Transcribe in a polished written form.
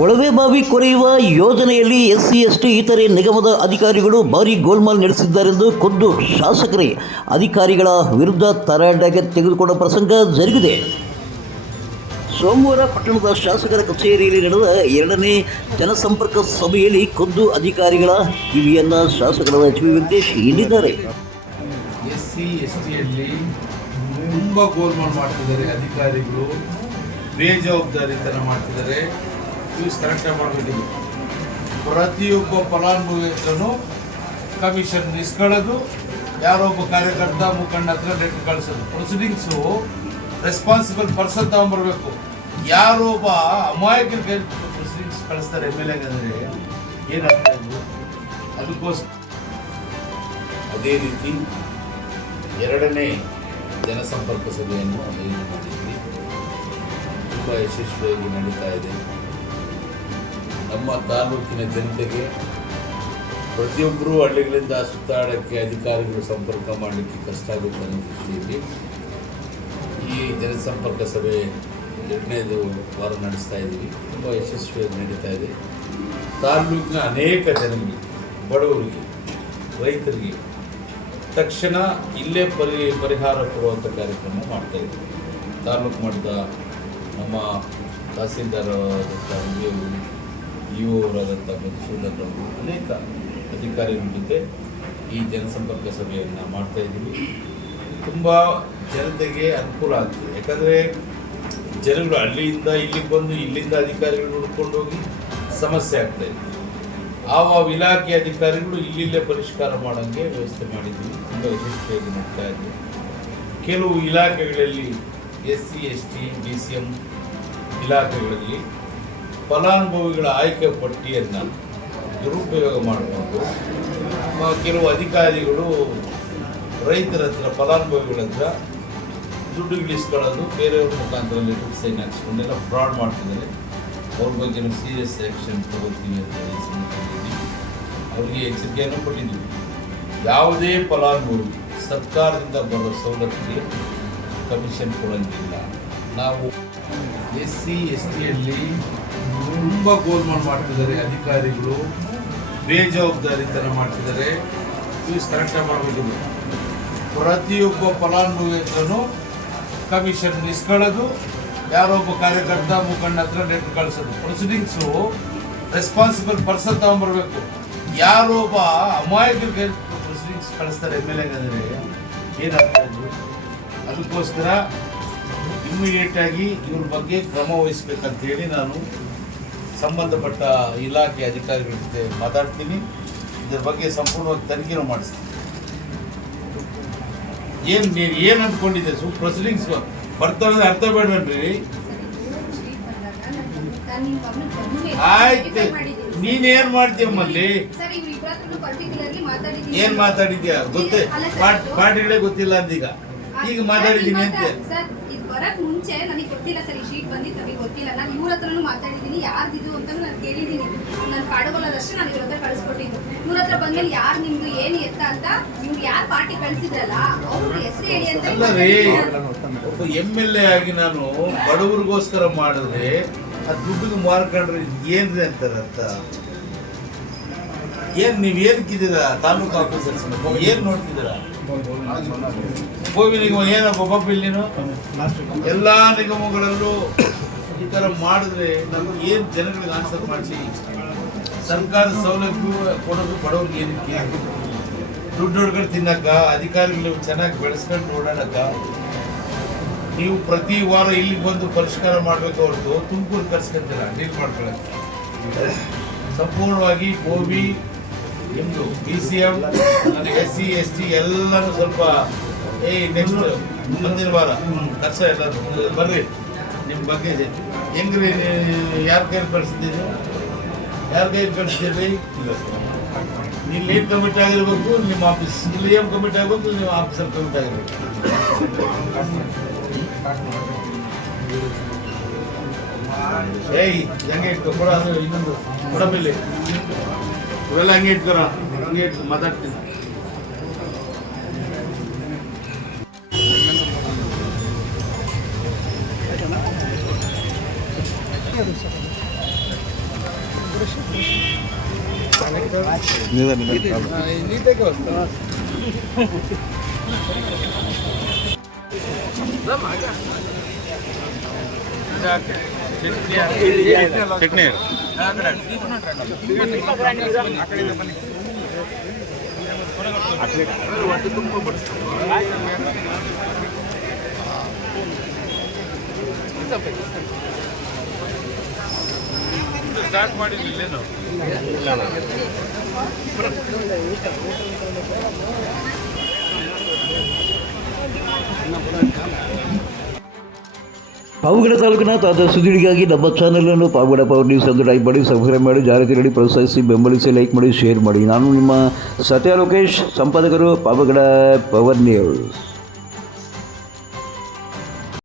ಕೊಳವೆ ಬಾವಿ ಕೊರೆಯುವ ಯೋಜನೆಯಲ್ಲಿ ಎಸ್ಸಿ ಎಸ್ಟಿ ಇತರೆ ನಿಗಮದ ಅಧಿಕಾರಿಗಳು ಭಾರೀ ಗೋಲ್ಮಾಲ್ ನಡೆಸಿದ್ದಾರೆಂದು ಖುದ್ದು ಶಾಸಕರೇ ಅಧಿಕಾರಿಗಳ ವಿರುದ್ಧ ತರಾಟೆಗೆ ತೆಗೆದುಕೊಂಡ ಪ್ರಸಂಗ ಜರುಗಿದೆ. ಸೋಮವಾರ ಪಟ್ಟಣದ ಶಾಸಕರ ಕಚೇರಿಯಲ್ಲಿ ನಡೆದ 2ನೇ ಜನಸಂಪರ್ಕ ಸಭೆಯಲ್ಲಿ ಖುದ್ದು ಅಧಿಕಾರಿಗಳ ಕಿವಿಯನ್ನು ಶಾಸಕರಾದ ಎಚ್ ವಿ ವೆಂಕಟೇಶ್ ಹಿಂಡಿದ್ದಾರೆ. ಎಸ್ಸಿ ಎಸ್ಟಿಯಲ್ಲಿ ತುಂಬ ಗೋಲ್ಮಾಲ್ ಮಾಡ್ತಿದ್ದಾರೆ ಅಧಿಕಾರಿಗಳು, ಬೇಜವಾಬ್ದಾರಿತನ ಮಾಡ್ತಿದ್ದಾರೆ. ಯೂಸ್ ಕರೆಕ್ಟಾಗಿ ಮಾಡಬೇಕಿದೆ. ಪ್ರತಿಯೊಬ್ಬ ಫಲಾನುಭವಿ ಹತ್ರನೂ ಕಮಿಷನ್ ಇಸ್ಕೊಳ್ಳೋದು, ಯಾರೊಬ್ಬ ಕಾರ್ಯಕರ್ತ ಮುಖಂಡ ಹತ್ರ ಲೆಟರ್ ಕಳಿಸೋದು. ಪ್ರೊಸೀಡಿಂಗ್ಸು ರೆಸ್ಪಾನ್ಸಿಬಲ್ ಪರ್ಸನ್ ತಗೊಂಬರ್ಬೇಕು. ಯಾರೊಬ್ಬ ಅಮಾಯಕರಿಗೆ ಪ್ರೊಸೀಡಿಂಗ್ಸ್ ಕಳಿಸ್ತಾರೆ MLA ಅಂದರೆ ಏನಾಗ್ತಾ ಇದ್ದು ಅದಕ್ಕೋಸ್ಕರ. ಅದೇ ರೀತಿ 2ನೇ ಜನಸಂಪರ್ಕ ಸಭೆಯನ್ನು ಆಯೋಜನೆ ಮಾಡಿದ್ವಿ. ತುಂಬ ಯಶಸ್ವಿಯಾಗಿ ನಡೀತಾ ಇದೆ. ನಮ್ಮ ತಾಲೂಕಿನ ಜನತೆಗೆ ಪ್ರತಿಯೊಬ್ಬರೂ ಹಳ್ಳಿಗಳಿಂದ ಸುತ್ತಾಡೋಕ್ಕೆ ಅಧಿಕಾರಿಗಳು ಸಂಪರ್ಕ ಮಾಡಲಿಕ್ಕೆ ಕಷ್ಟ ಆಗುತ್ತೆ ಅನ್ನೋ ದೃಷ್ಟಿಯಲ್ಲಿ ಈ ಜನಸಂಪರ್ಕ ಸಭೆ 2ನೇದು ವಾರ ನಡೆಸ್ತಾ ಇದ್ದೀವಿ. ತುಂಬ ಯಶಸ್ವಿಯಾಗಿ ನಡೀತಾ ಇದೆ. ತಾಲೂಕಿನ ಅನೇಕ ಜನರಿಗೆ, ಬಡವರಿಗೆ, ರೈತರಿಗೆ ತಕ್ಷಣ ಇಲ್ಲೇ ಪರಿಹಾರ ಕೊಡುವಂಥ ಕಾರ್ಯಕ್ರಮ ಮಾಡ್ತಾಯಿದ್ದೀವಿ. ತಾಲೂಕು ಮಟ್ಟದ ನಮ್ಮ ತಹಸೀಲ್ದಾರರಾದಂಥ ಇವರಾದಂಥ ಮಧುಸೂದನ್ ಅನೇಕ ಅಧಿಕಾರಿಗಳ ಜೊತೆ ಈ ಜನಸಂಪರ್ಕ ಸಭೆಯನ್ನು ಮಾಡ್ತಾಯಿದ್ದೀವಿ. ತುಂಬ ಜನತೆಗೆ ಅನುಕೂಲ ಆಗ್ತದೆ. ಯಾಕಂದರೆ ಜನಗಳು ಹಳ್ಳಿಯಿಂದ ಇಲ್ಲಿಗೆ ಬಂದು ಇಲ್ಲಿಂದ ಅಧಿಕಾರಿಗಳು ಹುಡ್ಕೊಂಡು ಹೋಗಿ ಸಮಸ್ಯೆ ಆಗ್ತಾಯಿದೆ. ಆ ಇಲಾಖೆ ಅಧಿಕಾರಿಗಳು ಇಲ್ಲಿಲ್ಲೇ ಪರಿಷ್ಕಾರ ಮಾಡೋಂಗೆ ವ್ಯವಸ್ಥೆ ಮಾಡಿದ್ದೀವಿ. ತುಂಬ ಯಶಸ್ವಿಯಾಗಿ ನಡ್ತಾ ಇದ್ದೀವಿ. ಕೆಲವು ಇಲಾಖೆಗಳಲ್ಲಿ SC ST DCM ಇಲಾಖೆಗಳಲ್ಲಿ ಫಲಾನುಭವಿಗಳ ಆಯ್ಕೆ ಪಟ್ಟಿಯನ್ನು ದುರುಪಯೋಗ ಮಾಡಿಕೊಂಡು ಕೆಲವು ಅಧಿಕಾರಿಗಳು ರೈತರ ಹತ್ರ, ಫಲಾನುಭವಿಗಳ ಹತ್ರ ದುಡ್ಡುಗಳಿಸ್ಕೊಳ್ಳೋದು, ಬೇರೆಯವ್ರ ಮುಖಾಂತರ ಲೆಟರ್ ಸೈನ್ ಹಾಕ್ಸ್ಕೊಂಡೆಲ್ಲ ಫ್ರಾಡ್ ಮಾಡ್ತಿದ್ದಾರೆ. ಅವ್ರ ಬಗ್ಗೆ ನಾವು ಸೀರಿಯಸ್ ಆ್ಯಕ್ಷನ್ ತಗೋತೀವಿ ಅಂತ ಹೇಳಿ ಸಮಿತಿಯಲ್ಲಿ ಅವರಿಗೆ ಎಚ್ಚರಿಕೆಯನ್ನು ಕೊಟ್ಟಿದ್ದೀವಿ. ಯಾವುದೇ ಫಲಾನುಭವಿ ಸರ್ಕಾರದಿಂದ ಬರೋ ಸವಲತ್ತಿಗೆ ಕಮಿಷನ್ ಕೊಡೋಂಗಿಲ್ಲ. ನಾವು SC STಯಲ್ಲಿ ತುಂಬ ಗೋಲ್ಮಾಲ್ ಮಾಡ್ತಿದ್ದಾರೆ ಅಧಿಕಾರಿಗಳು, ಬೇಜವಾಬ್ದಾರಿತನ ಮಾಡ್ತಿದ್ದಾರೆ. ಯೂಸ್ ಕರೆಕ್ಟಾಗಿ ಮಾಡಬೇಕಿದೆ. ಪ್ರತಿಯೊಬ್ಬ ಫಲಾನುಭವಿ ಹತ್ರನೂ ಕಮಿಷನ್ ಇಸ್ಕೊಳ್ಳೋದು, ಯಾರೊಬ್ಬ ಕಾರ್ಯಕರ್ತ ಮುಖಂಡ ಹತ್ರ ಲೆಟರ್ ಕಳಿಸೋದು. ಪ್ರೊಸೀಡಿಂಗ್ಸು ರೆಸ್ಪಾನ್ಸಿಬಲ್ ಪರ್ಸನ್ ತಗೊಂಬರ್ಬೇಕು. ಯಾರೊಬ್ಬ ಅಮಾಯಕರಿಗೆ ಪ್ರೊಸೀಡಿಂಗ್ಸ್ ಕಳಿಸ್ತಾರೆ MLA ಅಂದರೆ ಏನಾಗ್ತಾ ಇದ್ದು ಅದಕ್ಕೋಸ್ಕರ ಇಮ್ಮಿಡಿಯೇಟಾಗಿ ಇವ್ರ ಬಗ್ಗೆ ಕ್ರಮ ವಹಿಸ್ಬೇಕಂತೇಳಿ ನಾನು ಸಂಬಂಧಪಟ್ಟ ಇಲಾಖೆ ಅಧಿಕಾರಿಗಳ ಜೊತೆ ಮಾತಾಡ್ತೀನಿ. ಇದರ ಬಗ್ಗೆ ಸಂಪೂರ್ಣವಾಗಿ ತನಿಖೆನೂ ಮಾಡಿಸ್ತೀನಿ. ಏನು ಅಂದ್ಕೊಂಡಿದ್ದೆ ಪ್ರೊಸೀಡಿಂಗ್ಸ್ ಬರ್ತಾರೆ ಅರ್ಥ ಬೇಡ್ರಿ. ಆಯ್ತು, ನೀನೇನು ಮಾಡ್ತೀಯಮ್ಮಲ್ಲಿ? ಏನು ಮಾತಾಡಿದ್ಯಾ ಗೊತ್ತೇ? ಪಾರ್ಟಿಗಳೇ ಗೊತ್ತಿಲ್ಲ ಅಂದೀಗ ಈಗ ಮಾತಾಡಿದ್ದೀನಿ ಅಂತ. ಬರಕ್ ಮುಂಚೆ ನನಗೆ ಗೊತ್ತಿಲ್ಲ ಸರ್, ಈ ಶೀಟ್ ಬಂದಿದ್ದು ನನಗೆ ಗೊತ್ತಿಲ್ಲ. ನಾನು ಇವ್ರ ಹತ್ರನೂ ಮಾತಾಡಿದ್ದೀನಿ, ಯಾರ್ದಿದು ಅಂತ ನಾನು ಕೇಳಿದ್ದೀನಿ. ನಾನು ಕಾಡುಗಳದಷ್ಟೇ ನಾನು ಇವ್ರ ಹತ್ರ ಕಳಿಸ್ಕೊಟ್ಟಿದ್ದು. ಇವ್ರ ಹತ್ರ ಬಂದ್ಮೇಲೆ ಯಾರು ನಿಮ್ದು ಏನು ಎತ್ತ ಅಂತ ನಿಮ್ಗೆ ಯಾರು ಪಾರ್ಟಿ ಕಳಿಸಿದ್ರಲ್ಲ ಅವ್ರ ಹೆಸರು ಹೇಳಿ ಅಂತ. ಒಬ್ಬ MLA ಆಗಿ ನಾನು ಬಡವರಿಗೋಸ್ಕರ ಮಾಡಿದ್ರೆ ಅದು ದುಡ್ಡಿಗೆ ಮಾರ್ಕೊಂಡ್ರೆ ಏನ್ರಿ ಅಂತಾರೆ ಅರ್ಥ? ನೀವು ಏನಕ್ಕಿದ್ದೀರಾ? ತಾಲೂಕು ಆಫೀಸರ್ಸ್ ಏನು ನೋಡ್ತಿದ್ದೀರಾ? ನಿಗಮ ಏನಪ್ಪ ಬಬ್ಬಿಲ್ ನೀನು? ಎಲ್ಲ ನಿಗಮಗಳಲ್ಲೂ ಈ ಥರ ಮಾಡಿದ್ರೆ ನಮ್ಗೆ ಏನು ಜನಗಳಿಗೆ ಆನ್ಸರ್ ಮಾಡಿಸಿ ಸರ್ಕಾರದ ಸೌಲಭ್ಯ ಕೊಡೋದು ಬಡವ್ರಿಗೆ ಏನಕ್ಕೆ? ದುಡ್ಡು ಹೊಡ್ಕೊಂಡು ತಿನ್ನಕ್ಕ, ಅಧಿಕಾರಿಗಳು ಚೆನ್ನಾಗಿ ಬೆಳೆಸ್ಕೊಂಡು ಓಡಾಡಕ್ಕ. ನೀವು ಪ್ರತಿ ವಾರ ಇಲ್ಲಿಗೆ ಬಂದು ಪರಿಷ್ಕಾರ ಮಾಡಬೇಕು ಹೊರತು ತುಮಕೂರು ಕರ್ಸ್ಕೊಂತೀರ ಡೀಲ್ ಮಾಡ್ಕೊಳಕ್ಕೆ. ಸಂಪೂರ್ಣವಾಗಿ ಗೋಬಿ ನಿಮ್ಮದು DCM SC ST ಎಲ್ಲನೂ ಸ್ವಲ್ಪ ನೆಕ್ಸ್ಟ್ ಮುಂದಿನ ವಾರ ಕರ್ಸ ಎಲ್ಲರೂ ಬರ್ರಿ. ನಿಮ್ಮ ಬಗ್ಗೆ ಹೆಂಗ್ರಿ? ಯಾರ ಕೈಯಲ್ಲಿ ಕಳಿಸ್ತಿದ್ದೀರಿ? ಯಾರ ಕೈಯಲ್ಲಿ ಕಳಿಸ್ತೀರಿ? ನೀವು ಲೀಡ್ ಕಮಿಟಿ ಆಗಿರ್ಬೇಕು, ನಿಮ್ಮ ಆಫೀಸ್ LM ಕಮಿಟಿ ಆಗಬೇಕು, ನಿಮ್ಮ ಆಫೀಸರ್ ಕಮಿಟಿ ಆಗಿರ್ಬೇಕು. ಹಂಗೆ ಇಟ್ಕೊ ಕೊಡ, ಅದು ಇನ್ನೊಂದು ಕೊಡಬಿಲ್ಲಿ ಇವೆಲ್ಲ ಹಂಗೆ ಇಟ್ಕೊರ, ಹಂಗೆ ಇಟ್ಟು ಮಾತಾಡ್ತೀನಿ. ಚಟ್ನಿ ಸ್ಟಾರ್ಟ್ ಮಾಡಿರ್ಲಿಲ್ಲೇನು ಪಾವಗಡ ತಾಲೂಕಿನ ತಾಜಾ ಸುದ್ದಿಗಳಿಗಾಗಿ ನಮ್ಮ ಚಾನಲನ್ನು ಪಾವಗಡ ಪವರ್ ನ್ಯೂಸ್ ಎಂದು ಟೈಪ್ ಮಾಡಿ ಸಬ್ಸ್ಕ್ರೈಬ್ ಮಾಡಿ ಜಾಹೀರಾತು ನೀಡಿ ಪ್ರೋತ್ಸಾಹಿಸಿ ಬೆಂಬಲಿಸಿ ಲೈಕ್ ಮಾಡಿ ಶೇರ್ ಮಾಡಿ. ನಾನು ನಿಮ್ಮ ಸತ್ಯ ಲೋಕೇಶ್, ಸಂಪಾದಕರು ಪಾವಗಡ ಪವರ್ ನ್ಯೂಸ್.